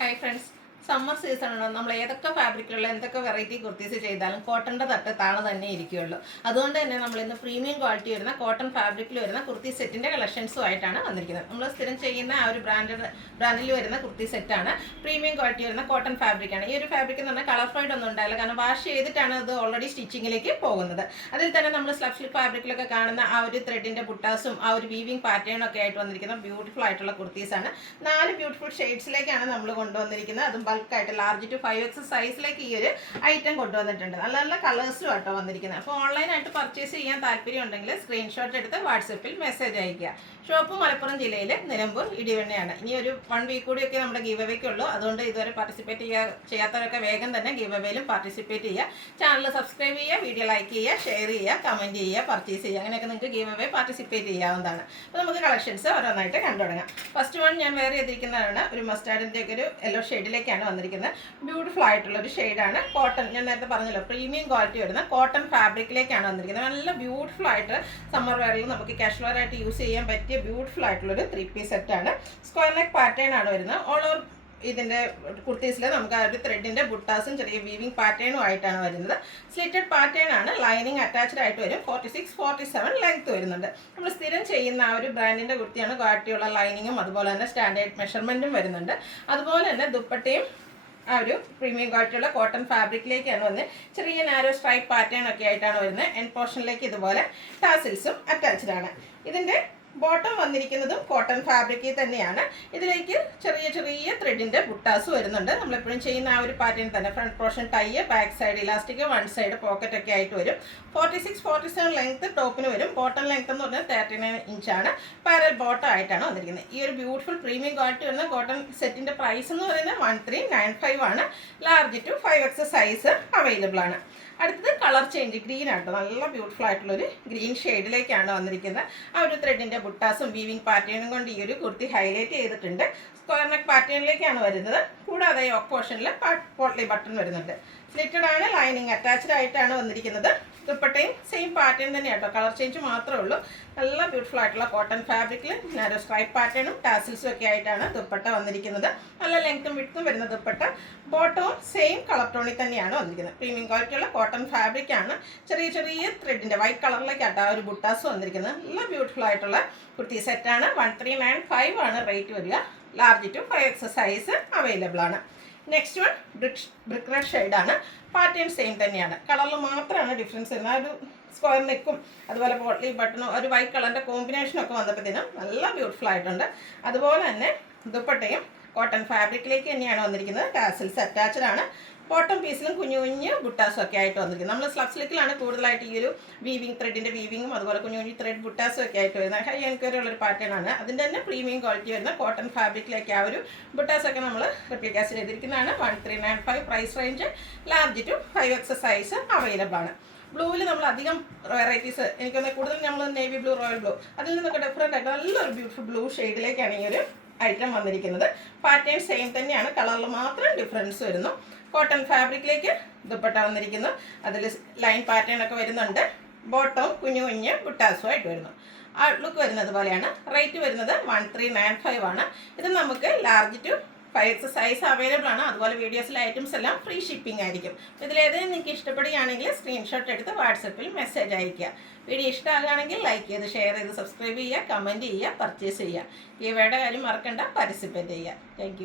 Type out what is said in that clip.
Hi friends, summer സീസണാണ്. നമ്മൾ ഏതൊക്കെ ഫാബ്രിക്കിലുള്ള എന്തൊക്കെ വെറൈറ്റി കുർത്തീസ് ചെയ്താലും കോട്ടൻ്റെ തട്ടത്താണ് തന്നെ ഇരിക്കുകയുള്ളൂ. അതുകൊണ്ട് തന്നെ നമ്മൾ ഇന്ന് പ്രീമിയം ക്വാളിറ്റി വരുന്ന കോട്ടൺ ഫാബ്രിക്കിൽ വരുന്ന കുർത്തി സെറ്റിൻ്റെ കളക്ഷൻസും ആയിട്ടാണ് വന്നിരിക്കുന്നത്. നമ്മൾ സ്ഥിരം ചെയ്യുന്ന ആ ഒരു ബ്രാൻഡിൽ വരുന്ന കുർത്തി സെറ്റാണ്. പ്രീമിയം ക്വാളിറ്റി വരുന്ന കോട്ടൺ ഫാബ്രിക്കാണ്. ഈ ഒരു ഫാബ്രിക് എന്ന് പറഞ്ഞാൽ കളർ ഫെയ്ഡ് ഒന്നും ഉണ്ടായില്ല, കാരണം വാഷ് ചെയ്തിട്ടാണ് അത് ഓൾറെഡി സ്റ്റിച്ചിങ്ങിലേക്ക് പോകുന്നത്. അതിൽ തന്നെ നമ്മൾ സ്ലബ് സ്ലിപ്പ് ഫാബ്രിക്കിലൊക്കെ കാണുന്ന ആ ഒരു ത്രെഡിൻ്റെ ബുട്ടാസും ആ ഒരു വീവിങ് പാറ്റേണും ഒക്കെ ആയിട്ട് വന്നിരിക്കുന്ന ബ്യൂട്ടിഫുൾ ആയിട്ടുള്ള കുർത്തീസാണ്. 4 ബ്യൂട്ടിഫുൾ ഷെയ്ഡ്സിലേക്കാണ് നമ്മൾ കൊണ്ടുവന്നിരിക്കുന്നത്. അതും ബൾക്കായിട്ട് ലാർജ് ടു 5X സൈസിലേക്ക് ഈ ഒരു ഐറ്റം കൊണ്ടുവന്നിട്ടുണ്ട്. നല്ല നല്ല കളേഴ്സും ആട്ടോ വന്നിരിക്കുന്നത്. അപ്പോൾ ഓൺലൈനായിട്ട് പർച്ചേസ് ചെയ്യാൻ താല്പര്യം ഉണ്ടെങ്കിൽ സ്ക്രീൻഷോട്ട് എടുത്ത് വാട്സപ്പിൽ മെസ്സേജ് അയയ്ക്കുക. ഷോപ്പ് മലപ്പുറം ജില്ലയിൽ നിലമ്പൂർ ഇടിവണ്ണയാണ്. ഇനി ഒരു 1 വീക്ക് കൂടിയൊക്കെ നമ്മുടെ ഗീവ് അവേക്കുള്ളൂ. അതുകൊണ്ട് ഇതുവരെ പാർട്ടിസിപ്പേറ്റ് ചെയ്യാത്തവരൊക്കെ വേഗം തന്നെ ഗീവ് അവേയിലും പാർട്ടിസിപ്പേറ്റ് ചെയ്യുക. ചാനൽ സബ്സ്ക്രൈബ് ചെയ്യുക, വീഡിയോ ലൈക്ക് ചെയ്യുക, ഷെയർ ചെയ്യുക, കമൻറ്റ് ചെയ്യുക, പർച്ചേസ് ചെയ്യുക. അങ്ങനെയൊക്കെ നിങ്ങൾക്ക് ഗീവ് അവേ പാർട്ടിസിപ്പേറ്റ് ചെയ്യാവുന്നതാണ്. അപ്പോൾ നമുക്ക് കളക്ഷൻസ് ഓരോന്നായിട്ട് കണ്ടു തുടങ്ങാം. ഫസ്റ്റ് വൺ ഞാൻ വേറെ ചെയ്തിരിക്കുന്നതാണ് ഒരു മസ്റ്റാർഡിൻ്റെ ഒക്കെ ഒരു യെല്ലോ ഷെയ്ഡിലേക്കാണ് വന്നിരിക്കുന്നത്. ബ്യൂട്ടിഫുൾ ആയിട്ടുള്ള ഒരു ഷെയ്ഡാണ്. കോട്ടൺ, ഞാൻ നേരത്തെ പറഞ്ഞല്ലോ പ്രീമിയം ക്വാളിറ്റി വരുന്ന കോട്ടൺ ഫാബ്രിക്കിലേക്കാണ് വന്നിരിക്കുന്നത്. നല്ല ബ്യൂട്ടിഫുൾ ആയിട്ട് സമ്മർ വെയറിൽ നമുക്ക് കാഷ്വൽ വെയർ ആയിട്ട് യൂസ് ചെയ്യാൻ പറ്റിയ ബ്യൂട്ടിഫുൾ ആയിട്ടുള്ളൊരു 3-piece സെറ്റാണ്. സ്ക്വയർ നെക്ക് പാറ്റേൺ ആണ് വരുന്നത്. ഓൾ ഓവർ ഇതിൻ്റെ കുർത്തീസിൽ നമുക്ക് ആ ഒരു ത്രെഡിൻ്റെ ബുട്ടാസും ചെറിയ വീവിങ് പാറ്റേണും ആയിട്ടാണ് വരുന്നത്. സ്ലിറ്റഡ് പാറ്റേൺ ആണ്. ലൈനിങ് അറ്റാച്ച്ഡ് ആയിട്ട് വരും. 46-47 ലെങ്ത് വരുന്നുണ്ട്. നമ്മൾ സ്ഥിരം ചെയ്യുന്ന ആ ഒരു ബ്രാൻഡിൻ്റെ കുർത്തിയാണ്. ക്വാളിറ്റിയുള്ള ലൈനിങ്ങും അതുപോലെ തന്നെ സ്റ്റാൻഡേർഡ് മെഷർമെൻറ്റും വരുന്നുണ്ട്. അതുപോലെ തന്നെ ദുപ്പട്ടയും ആ ഒരു പ്രീമിയം ക്വാളിറ്റിയുള്ള കോട്ടൺ ഫാബ്രിക്കിലേക്കാണ് വന്ന് ചെറിയ നാരോ സ്ട്രൈപ്പ് പാറ്റേൺ ഒക്കെ ആയിട്ടാണ് വരുന്നത്. എൻഡ് പോർഷനിലേക്ക് ഇതുപോലെ ടാസിൽസും അറ്റാച്ച്ഡ് ആണ്. ഇതിൻ്റെ ബോട്ടം വന്നിരിക്കുന്നതും കോട്ടൺ ഫാബ്രിക്കിൽ തന്നെയാണ്. ഇതിലേക്ക് ചെറിയ ചെറിയ ത്രെഡിൻ്റെ ബുട്ടാസ് വരുന്നുണ്ട്. നമ്മളെപ്പോഴും ചെയ്യുന്ന ആ ഒരു പാറ്റേൺ തന്നെ. Front portion tie, back side elastic, 1 side pocket ഒക്കെ ആയിട്ട് വരും. 46-47 ലെങ്ത് ടോപ്പിന് വരും. ബോട്ടം ലെങ്ത് എന്ന് പറഞ്ഞാൽ 39 ഇഞ്ചാണ്. പാരൽ ബോട്ടം ആയിട്ടാണ് വന്നിരിക്കുന്നത്. ഈ ഒരു ബ്യൂട്ടിഫുൾ പ്രീമിയം ക്വാളിറ്റി വരുന്ന കോട്ടൺ സെറ്റിൻ്റെ പ്രൈസ് എന്ന് പറയുന്നത് 1395 ആണ്. Large to 5X size available ആണ്. അടുത്തത് കളർ ചേഞ്ച്, ഗ്രീൻ ആട്ടോ. നല്ല ബ്യൂട്ടിഫുൾ ആയിട്ടുള്ളൊരു ഗ്രീൻ ഷെയ്ഡിലേക്കാണ് വന്നിരിക്കുന്നത്. ആ ഒരു ത്രെഡിൻ്റെ ബുട്ടാസും വീവിങ് പാറ്റേണും കൊണ്ട് ഈ ഒരു കുർത്തി ഹൈലൈറ്റ് ചെയ്തിട്ടുണ്ട്. സ്ക്വയർ നെക്ക് പാറ്റേണിലേക്കാണ് വരുന്നത്. കൂടാതെ യോക്ക് പോർഷനിൽ പോട്ട്ലി ബട്ടൺ വരുന്നുണ്ട്. സ്ലിറ്റഡ് ആണ്. ലൈനിങ് അറ്റാച്ച്ഡ് ആയിട്ടാണ് വന്നിരിക്കുന്നത്. ദുപ്പട്ടയും സെയിം പാറ്റേൺ തന്നെയാണ് കേട്ടോ. കളർ ചേഞ്ച് മാത്രമേ ഉള്ളൂ. നല്ല ബ്യൂട്ടിഫുൾ ആയിട്ടുള്ള കോട്ടൺ ഫാബ്രിക്കിൽ നാരോ സ്ട്രൈപ്പ് പാറ്റേണും ടാസിൽസും ഒക്കെ ആയിട്ടാണ് ദുപ്പട്ട വന്നിരിക്കുന്നത്. നല്ല ലെങ്ത്തും വിഡ്ത്തും വരുന്ന ദുപ്പട്ട. ബോട്ടവും സെയിം കളർ ടോണിൽ തന്നെയാണ് വന്നിരിക്കുന്നത്. പ്രീമിയം ക്വാളിറ്റിയുള്ള കോട്ടൺ ഫാബ്രിക് ആണ്. ചെറിയ ചെറിയ ത്രെഡിൻ്റെ വൈറ്റ് കളറിലേക്കാട്ടോ ആ ഒരു ബുട്ടാസ് വന്നിരിക്കുന്നത്. നല്ല ബ്യൂട്ടിഫുൾ ആയിട്ടുള്ള കുർത്തി സെറ്റാണ്. 1395 ആണ് റേറ്റ് വരിക. Large to 5X size available ആണ്. നെക്സ്റ്റ് വൺ ബ്രിക്ക് റെഡ് ഷെയ്ഡാണ്. പാറ്റേൺ സെയിം തന്നെയാണ്. കളറിൽ മാത്രമാണ് ഡിഫറൻസ് വരുന്നത്. ആ ഒരു സ്ക്വയർ നെക്കും അതുപോലെ പോട്ട്ലി ബട്ടണും ഒരു വൈറ്റ് കളറിൻ്റെ കോമ്പിനേഷനൊക്കെ വന്നപ്പോഴത്തേനും നല്ല ബ്യൂട്ടിഫുൾ ആയിട്ടുണ്ട്. അതുപോലെ തന്നെ ദുപ്പട്ടയും കോട്ടൺ ഫാബ്രിക്കിലേക്ക് തന്നെയാണ് വന്നിരിക്കുന്നത്. ടാസിൽസ് അറ്റാച്ച്ഡ് ആണ്. ബോട്ടം പീസിലും കുഞ്ഞു കുഞ്ഞു ബുട്ടാസും ഒക്കെ ആയിട്ട് വന്നിരിക്കുന്നത്. നമ്മൾ സ്ലബ് സ്ലിക്കിലാണ് കൂടുതലായിട്ട് ഈ ഒരു വീവിങ് ത്രെഡിൻ്റെ വീവിങ്ങും അതുപോലെ കുഞ്ഞു കുഞ്ഞു ത്രെഡ് ബുട്ടാസും ഒക്കെ ആയിട്ട് വരുന്നത്. ഹൈ എൻക്വയറി ഉള്ളൊരു പാറ്റേൺ ആണ്. അതിൻ്റെ തന്നെ പ്രീമിയം ക്വാളിറ്റി വരുന്ന കോട്ടൺ ഫാബ്രിക്കിലേക്ക് ആ ഒരു ബുട്ടാസൊക്കെ നമ്മൾ റെപ്ലിക്കാസ് ചെയ്തിരിക്കുന്നതാണ്. 1395 price range. Large to 5X size available ആണ്. ബ്ലൂവിൽ നമ്മൾ അധികം വെറൈറ്റീസ്, എനിക്കൊന്ന് കൂടുതൽ നമ്മൾ നേവി ബ്ലൂ, റോയൽ ബ്ലൂ, അതിൽ നിന്നൊക്കെ ഡിഫറെൻ്റ് ആയിട്ട് നല്ലൊരു ബ്യൂട്ടിഫുൾ ബ്ലൂ ഷെയ്ഡിലേക്കാണ് ഈ ഒരു ഐറ്റം വന്നിരിക്കുന്നത്. പാറ്റേൺ സെയിം തന്നെയാണ്. കളറിൽ മാത്രം ഡിഫറൻസ് വരുന്നു. കോട്ടൺ ഫാബ്രിക്കിലേക്ക് ദുപ്പട്ട വന്നിരിക്കുന്നു. അതിൽ ലൈൻ പാറ്റേൺ ഒക്കെ വരുന്നുണ്ട്. ബോട്ടവും കുഞ്ഞു കുഞ്ഞ് ബുട്ടാസും ആയിട്ട് വരുന്നു. ഔട്ട്ലുക്ക് വരുന്നത് പോലെയാണ്. റേറ്റ് വരുന്നത് 1395 ആണ്. ഇത് നമുക്ക് large to 5X size available ആണ്. അതുപോലെ വീഡിയോസിലെ ഐറ്റംസ് എല്ലാം ഫ്രീ ഷിപ്പിംഗ് ആയിരിക്കും. ഇതിലേതെങ്കിലും നിങ്ങൾക്ക് ഇഷ്ടപ്പെടുകയാണെങ്കിൽ സ്ക്രീൻഷോട്ട് എടുത്ത് വാട്സപ്പിൽ മെസ്സേജ് അയയ്ക്കുക. വീഡിയോ ഇഷ്ടമാകുകയാണെങ്കിൽ ലൈക്ക് ചെയ്ത് ഷെയർ ചെയ്ത് സബ്സ്ക്രൈബ് ചെയ്യുക, കമൻറ്റ് ചെയ്യുക, പർച്ചേസ് ചെയ്യുക. ഇവയുടെ കാര്യം മറക്കണ്ട, പാർട്ടിസിപ്പേറ്റ് ചെയ്യുക. താങ്ക്